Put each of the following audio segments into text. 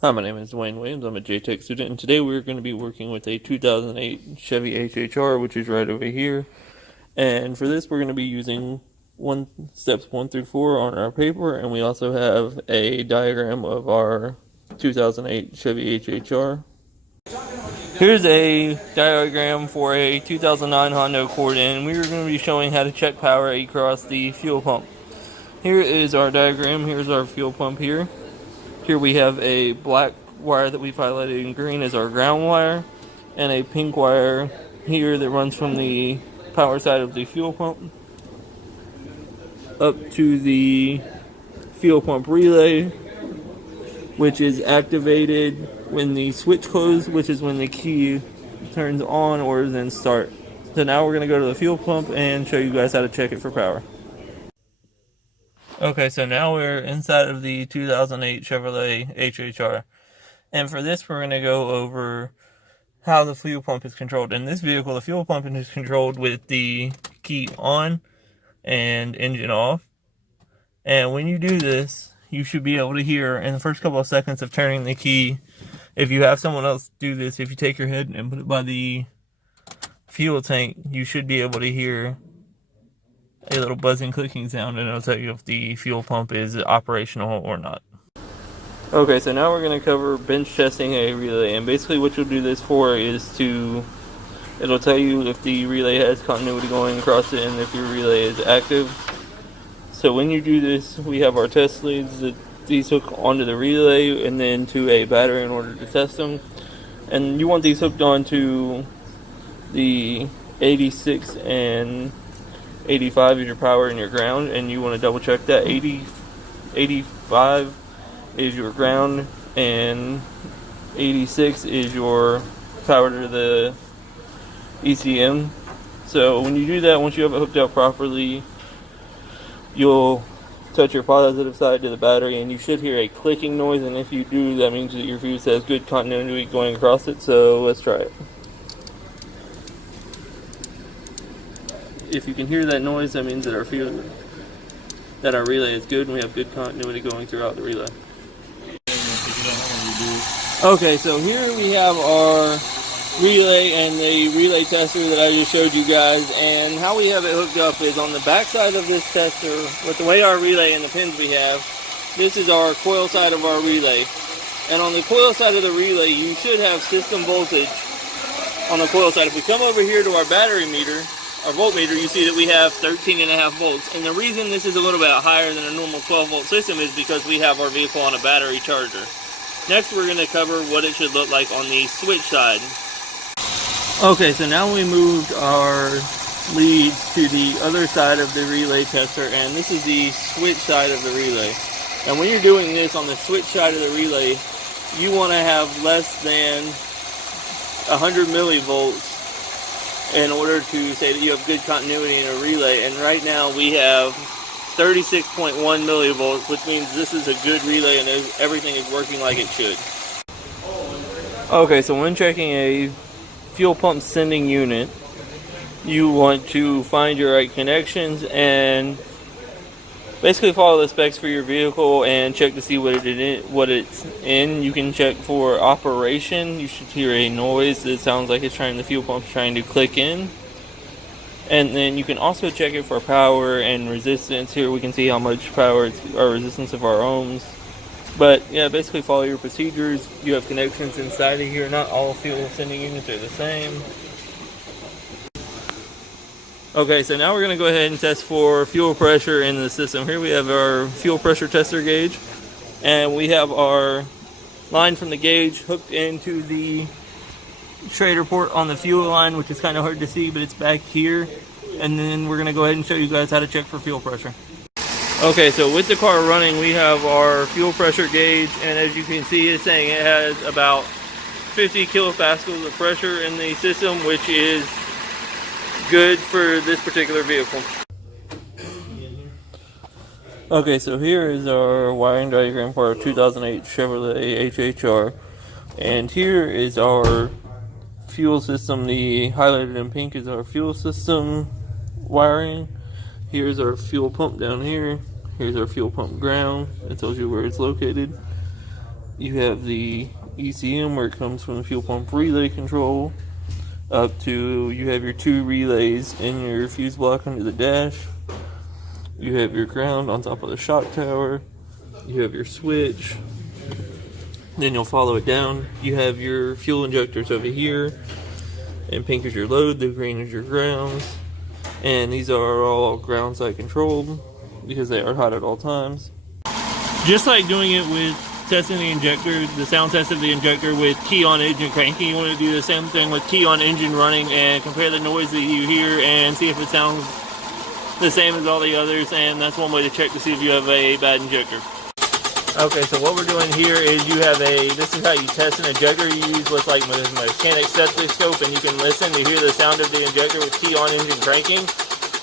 Hi, my name is Dwayne Williams. I'm a JTech student, and today we're going to be working with a 2008 Chevy HHR, which is right over here. And for this, we're going to be using steps 1 through 4 on our paper, and we also have a diagram of our 2008 Chevy HHR. Here's a diagram for a 2009 Honda Accord, and we're going to be showing how to check power across the fuel pump. Here is our diagram. Here's our fuel pump here. Here we have a black wire that we've highlighted in green as our ground wire, and a pink wire here that runs from the power side of the fuel pump up to the fuel pump relay, which is activated when the switch closes, which is when the key turns on or is in start. So now we're going to go to the fuel pump and show you guys how to check it for power. Okay, so now we're inside of the 2008 Chevrolet HHR. And for this, we're going to go over how the fuel pump is controlled. In this vehicle, the fuel pump is controlled with the key on and engine off. And when you do this, you should be able to hear in the first couple of seconds of turning the key. If you have someone else do this, if you take your head and put it by the fuel tank, you should be able to hear a little buzzing clicking sound, and it'll tell you if the fuel pump is operational or not. Okay, so now we're going to cover bench testing a relay, and basically what you'll do this for is it'll tell you if the relay has continuity going across it and if your relay is active. So when you do this, we have our test leads that these hook onto the relay and then to a battery in order to test them. And you want these hooked onto the 86 and 85 is your power and your ground, and you want to double check that. 85 is your ground and 86 is your power to the ECM. So when you do that, once you have it hooked up properly, you'll touch your positive side to the battery and you should hear a clicking noise, and if you do, that means that your fuse has good continuity going across it. So let's try it. If you can hear that noise, that means that our relay is good and we have good continuity going throughout the relay. Okay, so here we have our relay and the relay tester that I just showed you guys, and how we have it hooked up is on the back side of this tester, with the way our relay and the pins we have, this is our coil side of our relay. And on the coil side of the relay, you should have system voltage on the coil side. If we come over here to our battery meter, our voltmeter, you see that we have 13.5 volts. And the reason this is a little bit higher than a normal 12 volt system is because we have our vehicle on a battery charger. Next, we're going to cover what it should look like on the switch side. Okay, so now we moved our leads to the other side of the relay tester, and this is the switch side of the relay. And when you're doing this on the switch side of the relay, you want to have less than 100 millivolts in order to say that you have good continuity in a relay. And right now we have 36.1 millivolts, which means this is a good relay and everything is working like it should. Okay, so when checking a fuel pump sending unit, you want to find your right connections and basically follow the specs for your vehicle and check to see what it's in. You can check for operation. You should hear a noise that sounds like the fuel pump's trying to click in. And then you can also check it for power and resistance. Here we can see how much power our resistance of our ohms. But yeah, basically follow your procedures. You have connections inside of here. Not all fuel sending units are the same. Okay, so now we're going to go ahead and test for fuel pressure in the system. Here we have our fuel pressure tester gauge, and we have our line from the gauge hooked into the Schrader port on the fuel line, which is kind of hard to see, but it's back here. And then we're going to go ahead and show you guys how to check for fuel pressure. Okay, so with the car running, we have our fuel pressure gauge, and as you can see, it's saying it has about 50 kilopascals of pressure in the system, which is good for this particular vehicle. Okay, so here is our wiring diagram for our 2008 Chevrolet HHR, and here is our fuel system. The highlighted in pink is our fuel system wiring. Here's our fuel pump down here. Here's our fuel pump ground. It tells you where it's located. You have the ECM where it comes from the fuel pump relay control up to you have your 2 relays in your fuse block under the dash. You have your ground on top of the shock tower. You have your switch. Then you'll follow it down. You have your fuel injectors over here. And pink is your load, the green is your grounds. And these are all ground side controlled because they are hot at all times. Just like doing it with testing the injector, the sound test of the injector with key on engine cranking, you want to do the same thing with key on engine running and compare the noise that you hear and see if it sounds the same as all the others, and that's one way to check to see if you have a bad injector. Okay, so what we're doing here is this is how you test an injector. You use what's like a mechanic stethoscope, and you can listen to hear the sound of the injector with key on engine cranking,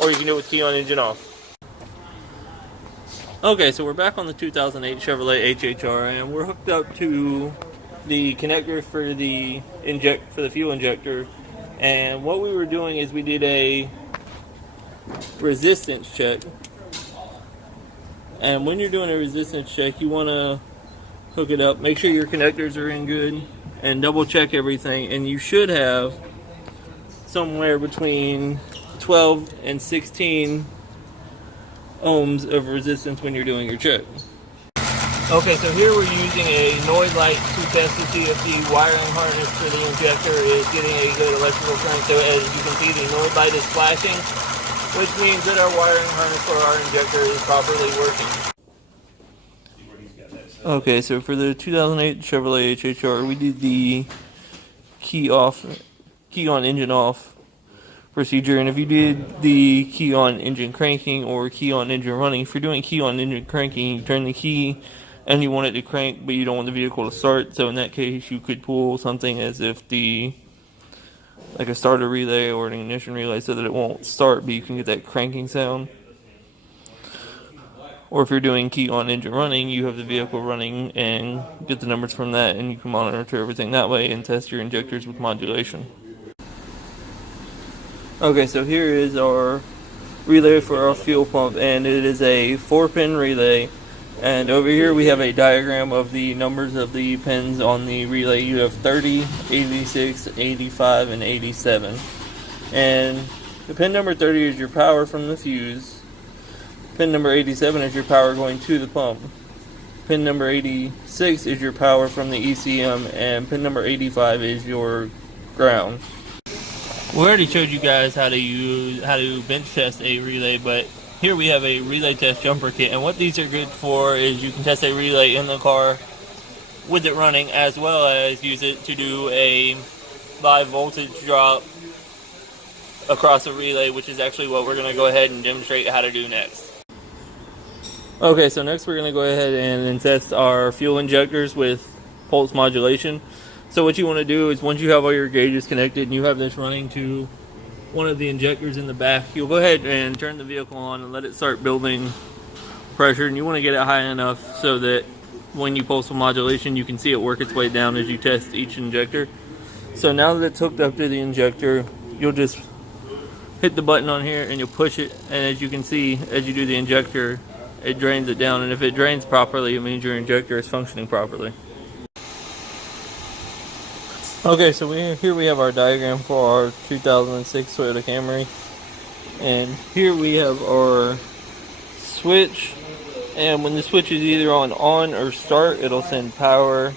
or you can do it with key on engine off. Okay, so we're back on the 2008 Chevrolet HHR, and we're hooked up to the connector for the fuel injector. And what we were doing is we did a resistance check. And when you're doing a resistance check, you want to hook it up, make sure your connectors are in good, and double check everything. And you should have somewhere between 12 and 16 ohms of resistance when you're doing your check. Okay, so here we're using a noise light to test to see if the wiring harness for the injector is getting a good electrical current. So as you can see, the noise light is flashing, which means that our wiring harness for our injector is properly working. Okay, so for the 2008 Chevrolet HHR, we did the key on engine off procedure. And if you did the key on engine cranking or key on engine running, if you're doing key on engine cranking, you turn the key and you want it to crank, but you don't want the vehicle to start. So in that case, you could pull something as if like a starter relay or an ignition relay so that it won't start, but you can get that cranking sound. Or if you're doing key on engine running, you have the vehicle running and get the numbers from that, and you can monitor everything that way and test your injectors with modulation. Okay, so here is our relay for our fuel pump, and it is a 4-pin relay. And over here we have a diagram of the numbers of the pins on the relay. You have 30, 86, 85, and 87. And the pin number 30 is your power from the fuse. Pin number 87 is your power going to the pump. Pin number 86 is your power from the ECM, and pin number 85 is your ground. We already showed you guys how to bench test a relay, but here we have a relay test jumper kit, and what these are good for is you can test a relay in the car with it running, as well as use it to do a live voltage drop across a relay, which is actually what we're going to go ahead and demonstrate how to do next. Okay, so next we're going to go ahead and test our fuel injectors with pulse modulation. So what you want to do is once you have all your gauges connected and you have this running to one of the injectors in the back, you'll go ahead and turn the vehicle on and let it start building pressure. And you want to get it high enough so that when you pulse modulation, you can see it work its way down as you test each injector. So now that it's hooked up to the injector, you'll just hit the button on here and you'll push it. And as you can see, as you do the injector, it drains it down. And if it drains properly, it means your injector is functioning properly. Okay, so here we have our diagram for our 2006 Toyota Camry, and here we have our switch, and when the switch is either on or start, it'll send power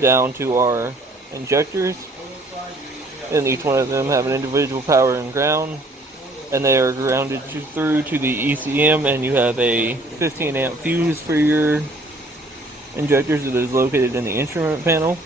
down to our injectors, and each one of them have an individual power and ground, and they are grounded through to the ECM, and you have a 15 amp fuse for your injectors that is located in the instrument panel.